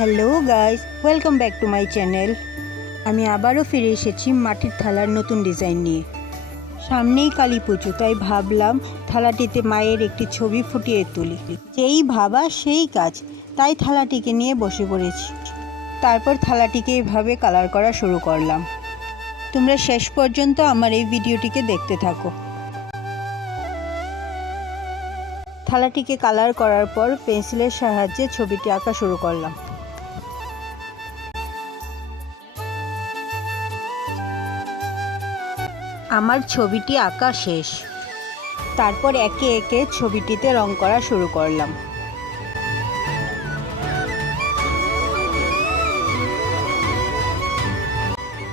Hello guys, welcome back to my channel. আমি আবারও ফিরে এসেছি মাটির থালার নতুন ডিজাইন নিয়ে। সামনেই কালী পুজো, তাই ভাবলাম থালাটিতে মায়ের একটি ছবি ফুটিয়ে তুলি। যেই ভাবা সেই কাজ, তাই থালাটিকে নিয়ে বসে পড়েছি। তারপর থালাটিকে এভাবে কালার করা শুরু করলাম। তোমরা শেষ পর্যন্ত আমার এই ভিডিওটিকে দেখতে থাকো। থালাটিকে কালার করার পর পেন্সিলের সাহায্যে ছবিটি আঁকা শুরু করলাম। আমার ছবিটি আঁকা শেষ। তারপর একে একে ছবিটিতে রং করা শুরু করলাম।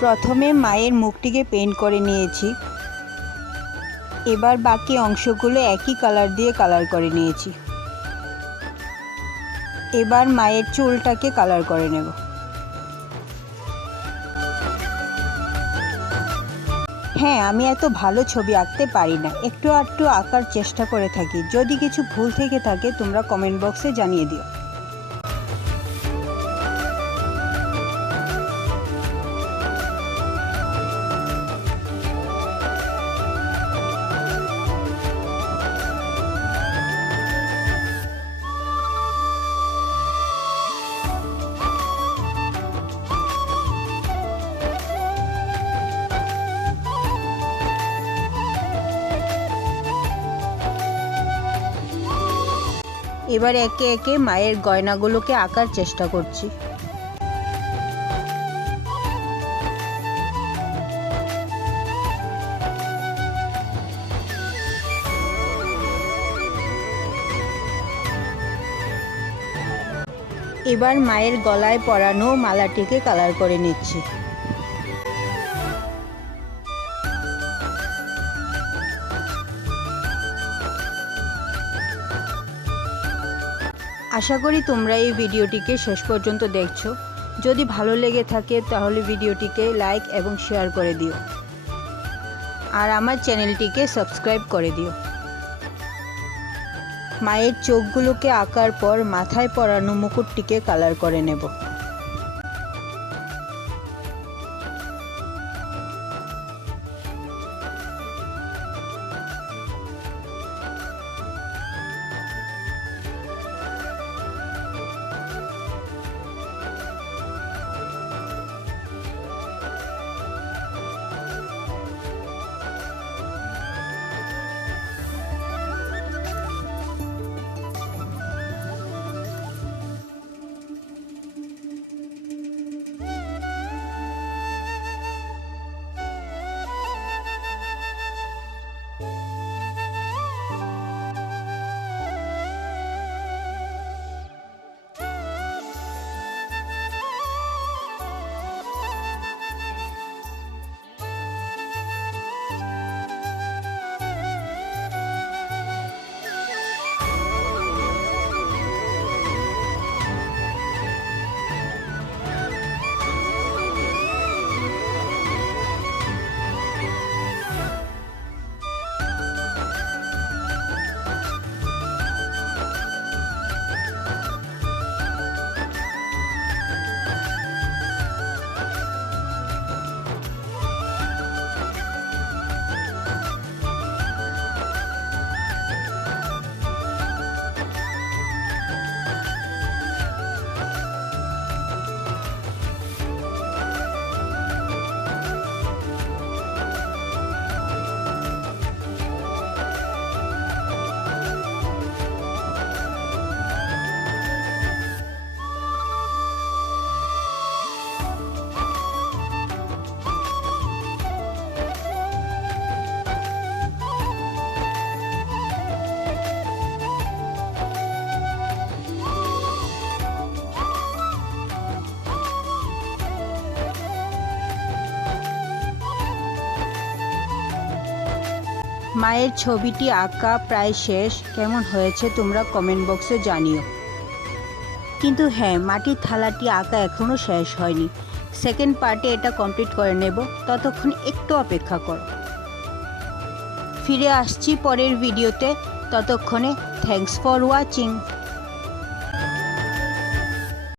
প্রথমে মায়ের মুখটিকে পেইন্ট করে নিয়েছি। এবার বাকি অংশগুলো একই কালার দিয়ে কালার করে নিয়েছি। এবার মায়ের চুলটাকে কালার করে নেব। হ্যাঁ, আমি এত ভালো ছবি আঁকতে পারি না, একটু আধটু আঁকার চেষ্টা করে থাকি। যদি কিছু ভুল থেকে থাকে তোমরা কমেন্ট বক্সে জানিয়ে দিও। এবার একে একে মায়ের গয়নাগুলোকে আঁকার চেষ্টা করছি। এবার মায়ের গলায় পরানো মালাটিকে কালার করে নিচ্ছি। আশা করি তোমরা এই ভিডিওটিকে শেষ পর্যন্ত দেখছো। যদি ভালো লেগে থাকে তাহলে ভিডিওটিকে লাইক এবং শেয়ার করে দিও, আর আমার চ্যানেলটিকে সাবস্ক্রাইব করে দিও। মায়ের চোখগুলোকে আঁকার পর মাথায় পরানো মুকুটটিকে কালার করে নেব। মায়ের ছবিটি আঁকা প্রায় শেষ। কেমন হয়েছে তোমরা কমেন্ট বক্সে জানিও। কিন্তু হ্যাঁ, মাটির থালাটি আঁকা এখনও শেষ হয়নি। সেকেন্ড পার্টে এটা কমপ্লিট করে নেব, ততক্ষণ একটু অপেক্ষা করো। ফিরে আসছি পরের ভিডিওতে, ততক্ষণে থ্যাঙ্কস ফর ওয়াচিং।